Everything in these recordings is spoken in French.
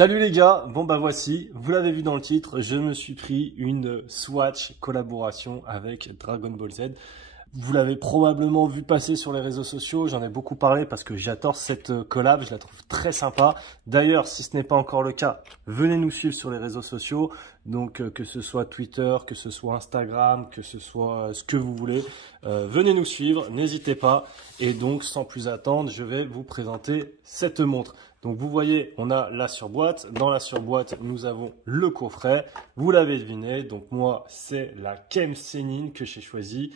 Salut les gars, bon bah voici, vous l'avez vu dans le titre, je me suis pris une Swatch collaboration avec Dragon Ball Z. Vous l'avez probablement vu passer sur les réseaux sociaux, j'en ai beaucoup parlé parce que j'adore cette collab, je la trouve très sympa. D'ailleurs, si ce n'est pas encore le cas, venez nous suivre sur les réseaux sociaux, donc que ce soit Twitter, que ce soit Instagram, que ce soit ce que vous voulez, venez nous suivre, n'hésitez pas. Et donc, sans plus attendre, je vais vous présenter cette montre. Donc vous voyez, on a la surboîte. Dans la surboîte, nous avons le coffret. Vous l'avez deviné, donc moi, c'est la Kem Sennin que j'ai choisi.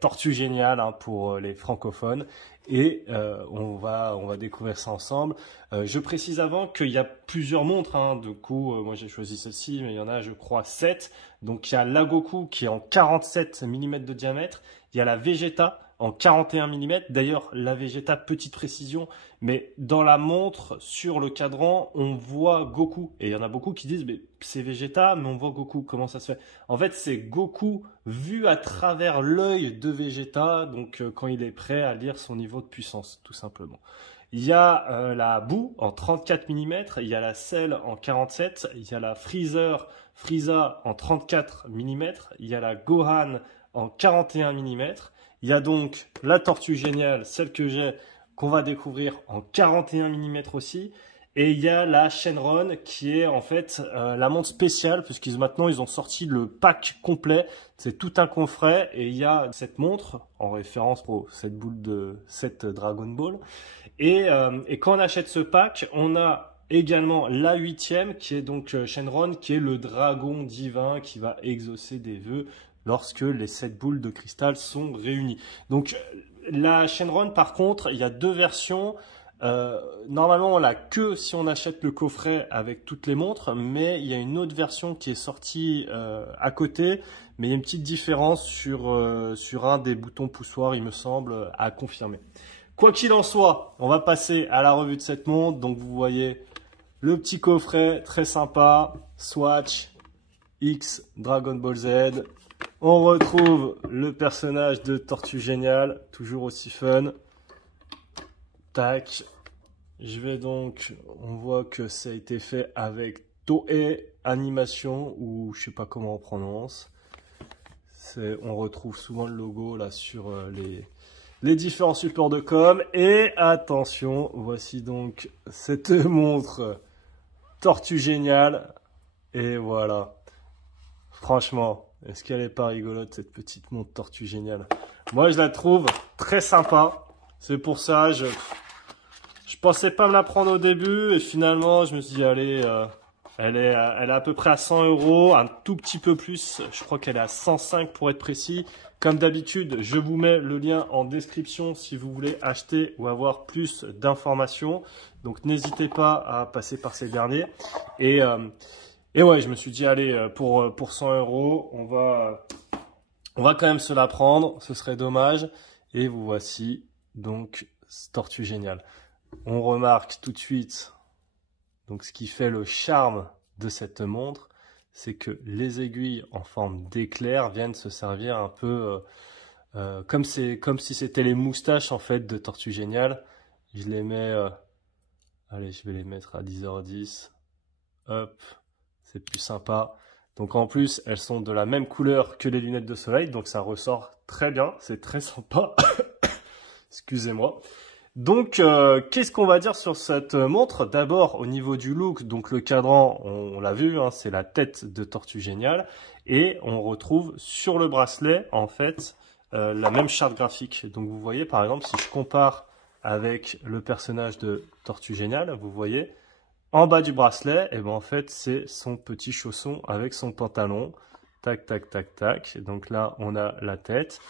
Tortue géniale hein, pour les francophones. Et on va découvrir ça ensemble. Je précise avant qu'il y a plusieurs montres. Hein. Du coup, moi j'ai choisi celle-ci, mais il y en a, je crois, 7. Donc il y a la Goku qui est en 47 mm de diamètre. Il y a la Vegeta en 41 mm. D'ailleurs, la Vegeta, petite précision, mais dans la montre, sur le cadran, on voit Goku. Et il y en a beaucoup qui disent, mais c'est Vegeta, mais on voit Goku. Comment ça se fait? En fait, c'est Goku vu à travers l'œil de Vegeta, donc quand il est prêt à lire son niveau de puissance, tout simplement. Il y a la Boo en 34 mm, il y a la Cell en 47, il y a la Frieza en 34 mm, il y a la Gohan en 41 mm. Il y a donc la Tortue Géniale, celle que j'ai, qu'on va découvrir en 41 mm aussi. Et il y a la Shenron qui est en fait la montre spéciale, puisqu'ils maintenant ils ont sorti le pack complet. C'est tout un coffret et il y a cette montre en référence pour cette boule de 7 Dragon Ball. Et quand on achète ce pack, on a également la 8e qui est donc Shenron, qui est le dragon divin qui va exaucer des vœux lorsque les 7 boules de cristal sont réunies. Donc la Shenron par contre, il y a deux versions. Normalement on l'a que si on achète le coffret avec toutes les montres, mais il y a une autre version qui est sortie à côté, mais il y a une petite différence sur un des boutons poussoirs, il me semble, à confirmer. Quoi qu'il en soit, on va passer à la revue de cette montre. Donc vous voyez le petit coffret très sympa, Swatch X Dragon Ball Z. On retrouve le personnage de Tortue Géniale, toujours aussi fun. Tac. On voit que ça a été fait avec Toei Animation, ou je sais pas comment on prononce. On retrouve souvent le logo là sur les différents supports de com. Et attention, voici donc cette montre Tortue Géniale. Et voilà. Franchement, est-ce qu'elle est pas rigolote cette petite montre Tortue Géniale? Moi je la trouve très sympa. C'est pour ça, je pensais pas me la prendre au début. Et finalement je me suis dit allez, elle est à peu près à 100 €, un tout petit peu plus. Je crois qu'elle est à 105 pour être précis. Comme d'habitude, je vous mets le lien en description si vous voulez acheter ou avoir plus d'informations. Donc n'hésitez pas à passer par ces derniers. Et ouais, je me suis dit, allez, pour 100 €, on va quand même se la prendre, ce serait dommage. Et vous voici, donc, Tortue Géniale. On remarque tout de suite, donc ce qui fait le charme de cette montre, c'est que les aiguilles en forme d'éclair viennent se servir un peu comme si c'était les moustaches en fait de Tortue Géniale. Je les mets, allez, je vais les mettre à 10h10, hop. C'est plus sympa. Donc en plus, elles sont de la même couleur que les lunettes de soleil. Donc ça ressort très bien. C'est très sympa. Excusez-moi. Donc qu'est-ce qu'on va dire sur cette montre? D'abord au niveau du look. Donc le cadran, on l'a vu, hein, c'est la tête de Tortue Géniale. Et on retrouve sur le bracelet en fait la même charte graphique. Donc vous voyez par exemple si je compare avec le personnage de Tortue Géniale, vous voyez. En bas du bracelet, et ben en fait, c'est son petit chausson avec son pantalon. Tac, tac, tac, tac. Donc là, on a la tête.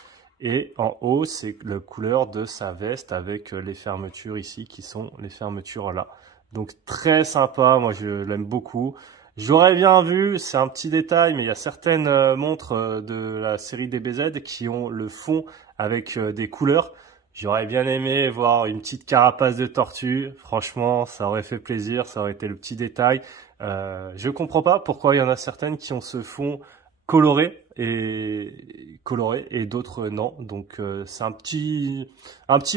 Et en haut, c'est la couleur de sa veste avec les fermetures ici qui sont les fermetures là. Donc très sympa, moi je l'aime beaucoup. J'aurais bien vu, c'est un petit détail, mais il y a certaines montres de la série DBZ qui ont le fond avec des couleurs. J'aurais bien aimé voir une petite carapace de tortue. Franchement, ça aurait fait plaisir, ça aurait été le petit détail. Je comprends pas pourquoi il y en a certaines qui ont ce fond coloré et d'autres non. Donc c'est un petit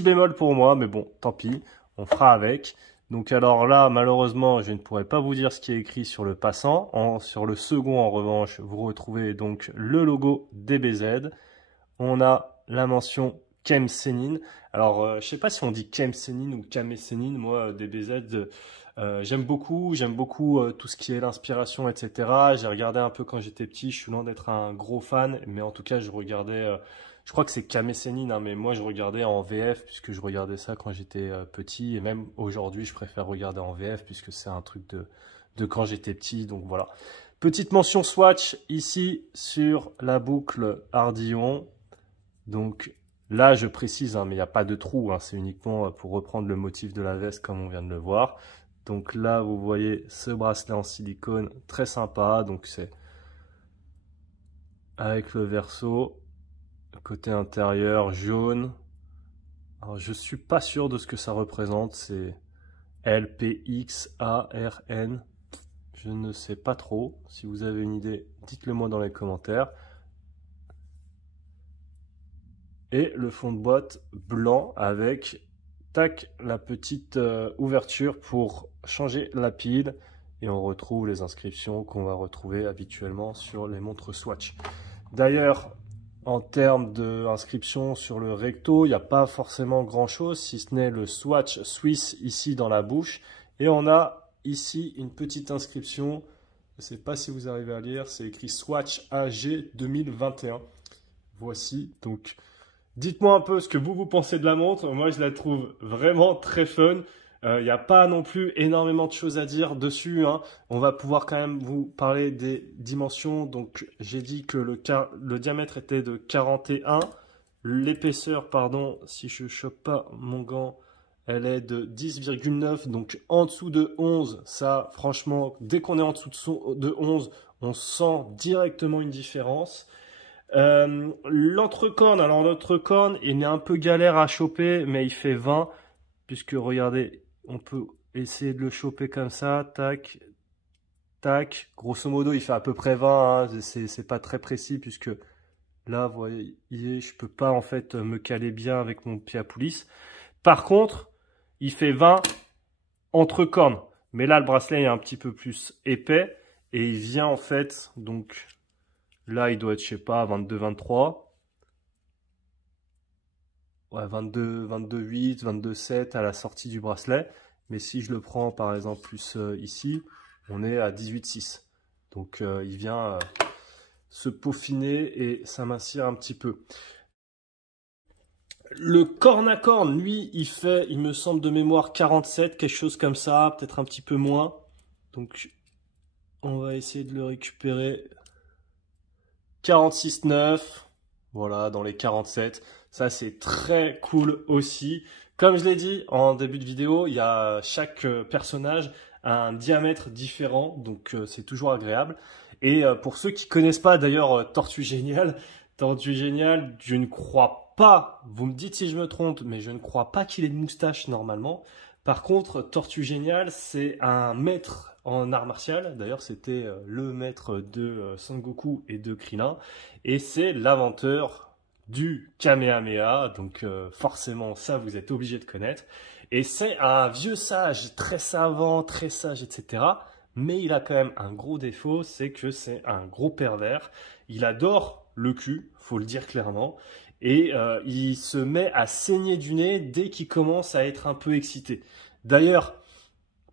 bémol pour moi, mais bon, tant pis, on fera avec. Donc alors là, malheureusement, je ne pourrais pas vous dire ce qui est écrit sur le passant. Sur le second, en revanche, vous retrouvez donc le logo DBZ. On a la mention Kemsenin. Alors, je sais pas si on dit Kemsenin ou Kamesenin. Moi, DBZ, j'aime beaucoup tout ce qui est l'inspiration, etc. J'ai regardé un peu quand j'étais petit. Je suis loin d'être un gros fan, mais en tout cas, je regardais... je crois que c'est Kamesenin, hein, mais moi je regardais en VF puisque je regardais ça quand j'étais petit et même aujourd'hui je préfère regarder en VF puisque c'est un truc de quand j'étais petit, donc voilà. Petite mention swatch ici sur la boucle Ardillon. Donc là je précise, hein, mais il n'y a pas de trou, hein, c'est uniquement pour reprendre le motif de la veste comme on vient de le voir. Donc là vous voyez ce bracelet en silicone très sympa, donc c'est avec le verso. Côté intérieur jaune. Alors je suis pas sûr de ce que ça représente. C'est LPXARN. Je ne sais pas trop. Si vous avez une idée, dites-le moi dans les commentaires. Et le fond de boîte blanc avec tac la petite ouverture pour changer la pile. Et on retrouve les inscriptions qu'on va retrouver habituellement sur les montres Swatch. D'ailleurs, en termes d'inscription sur le recto, il n'y a pas forcément grand chose, si ce n'est le Swatch suisse ici dans la bouche. Et on a ici une petite inscription, je ne sais pas si vous arrivez à lire, c'est écrit Swatch AG 2021. Voici, donc dites-moi un peu ce que vous pensez de la montre. Moi, je la trouve vraiment très fun. Il n'y a pas non plus énormément de choses à dire dessus, hein. On va pouvoir quand même vous parler des dimensions. Donc, j'ai dit que le diamètre était de 41. L'épaisseur, pardon, si je ne chope pas mon gant, elle est de 10,9. Donc, en dessous de 11, ça, franchement, dès qu'on est en dessous de 11, on sent directement une différence. L'entrecorne, alors l'entrecorne, il est un peu galère à choper, mais il fait 20. Puisque, regardez, on peut essayer de le choper comme ça, tac, tac. Grosso modo, il fait à peu près 20, hein. C'est pas très précis puisque là, vous voyez, je peux pas en fait me caler bien avec mon pied à poulice. Par contre, il fait 20 entre cornes. Mais là, le bracelet est un petit peu plus épais et il vient en fait, donc là, il doit être, je sais pas, 22, 23. Ouais, 22, 22,8, 22,7 à la sortie du bracelet. Mais si je le prends par exemple plus ici, on est à 18,6. Donc il vient se peaufiner et s'amincir un petit peu. Le corne à corne, lui, il fait, il me semble de mémoire 47, quelque chose comme ça, peut-être un petit peu moins. Donc on va essayer de le récupérer. 46,9. Voilà, dans les 47. Ça, c'est très cool aussi. Comme je l'ai dit en début de vidéo, il y a chaque personnage a un diamètre différent, donc c'est toujours agréable. Et pour ceux qui connaissent pas d'ailleurs Tortue Géniale, je ne crois pas, vous me dites si je me trompe, mais je ne crois pas qu'il ait de moustache normalement. Par contre, Tortue Géniale, c'est un maître en art martial. D'ailleurs, c'était le maître de Son Goku et de Krillin. Et c'est l'inventeur du Kamehameha. Donc forcément, ça, vous êtes obligé de connaître. Et c'est un vieux sage, très savant, très sage, etc. Mais il a quand même un gros défaut, c'est que c'est un gros pervers. Il adore le cul, faut le dire clairement. Et il se met à saigner du nez dès qu'il commence à être un peu excité. D'ailleurs,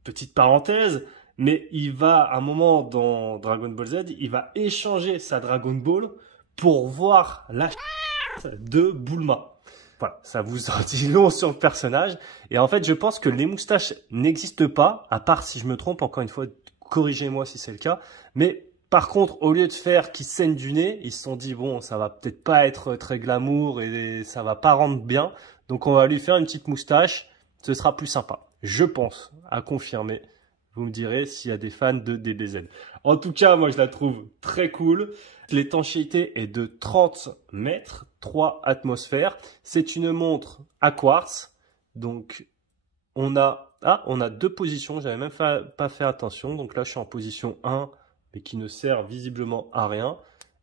petite parenthèse, mais il va, à un moment dans Dragon Ball Z, il va échanger sa Dragon Ball pour voir la de Bulma. Voilà, ça vous en dit long sur le personnage. Et en fait, je pense que les moustaches n'existent pas, à part si je me trompe, encore une fois, corrigez-moi si c'est le cas. Mais par contre, au lieu de faire qu'ils saignent du nez, ils se sont dit, bon, ça va peut-être pas être très glamour et ça va pas rendre bien. Donc on va lui faire une petite moustache, ce sera plus sympa. Je pense, à confirmer. Vous me direz s'il y a des fans de DBZ. En tout cas, moi je la trouve très cool. L'étanchéité est de 30 mètres, 3 atmosphères. C'est une montre à quartz. Donc on a deux positions, j'avais même pas fait attention. Donc là je suis en position 1, mais qui ne sert visiblement à rien.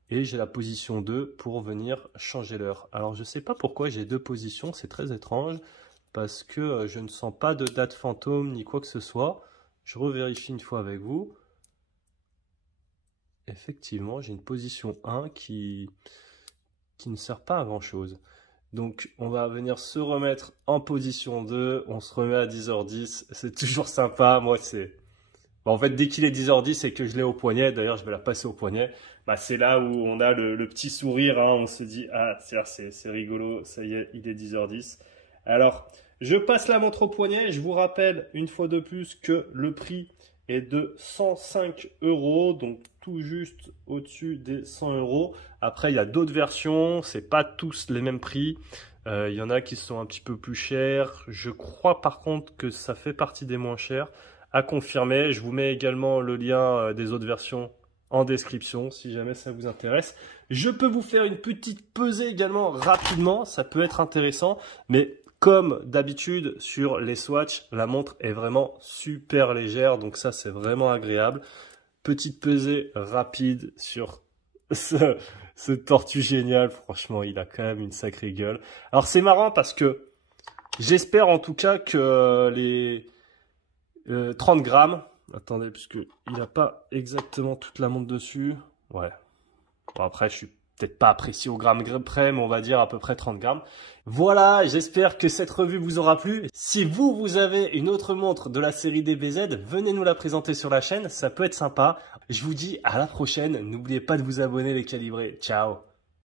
Et j'ai la position 2 pour venir changer l'heure. Alors je ne sais pas pourquoi j'ai deux positions, c'est très étrange. parce que je ne sens pas de date fantôme ni quoi que ce soit. Je revérifie une fois avec vous. Effectivement, j'ai une position 1 qui ne sert pas à grand chose. Donc on va venir se remettre en position 2, on se remet à 10h10, c'est toujours sympa. Moi c'est... Bon, en fait dès qu'il est 10h10 et que je l'ai au poignet, d'ailleurs je vais la passer au poignet, bah, c'est là où on a le petit sourire, hein. On se dit ah c'est rigolo, ça y est, il est 10h10. Alors je passe la montre au poignet, je vous rappelle une fois de plus que le prix est de 105 €, donc tout juste au-dessus des 100 €. Après, il y a d'autres versions, c'est pas tous les mêmes prix. Il y en a qui sont un petit peu plus chers. Je crois par contre que ça fait partie des moins chers. À confirmer, je vous mets également le lien des autres versions en description si jamais ça vous intéresse. Je peux vous faire une petite pesée également rapidement, ça peut être intéressant, mais comme d'habitude sur les Swatch, la montre est vraiment super légère, donc ça c'est vraiment agréable. Petite pesée rapide sur ce tortue génial, franchement il a quand même une sacrée gueule. Alors c'est marrant parce que j'espère en tout cas que les 30 grammes, attendez puisque il n'a pas exactement toute la montre dessus, ouais, bon après je suis peut-être pas apprécié au gramme près, mais on va dire à peu près 30 grammes. Voilà, j'espère que cette revue vous aura plu. Si vous avez une autre montre de la série DBZ, venez nous la présenter sur la chaîne, ça peut être sympa. Je vous dis à la prochaine, n'oubliez pas de vous abonner les calibrés. Ciao!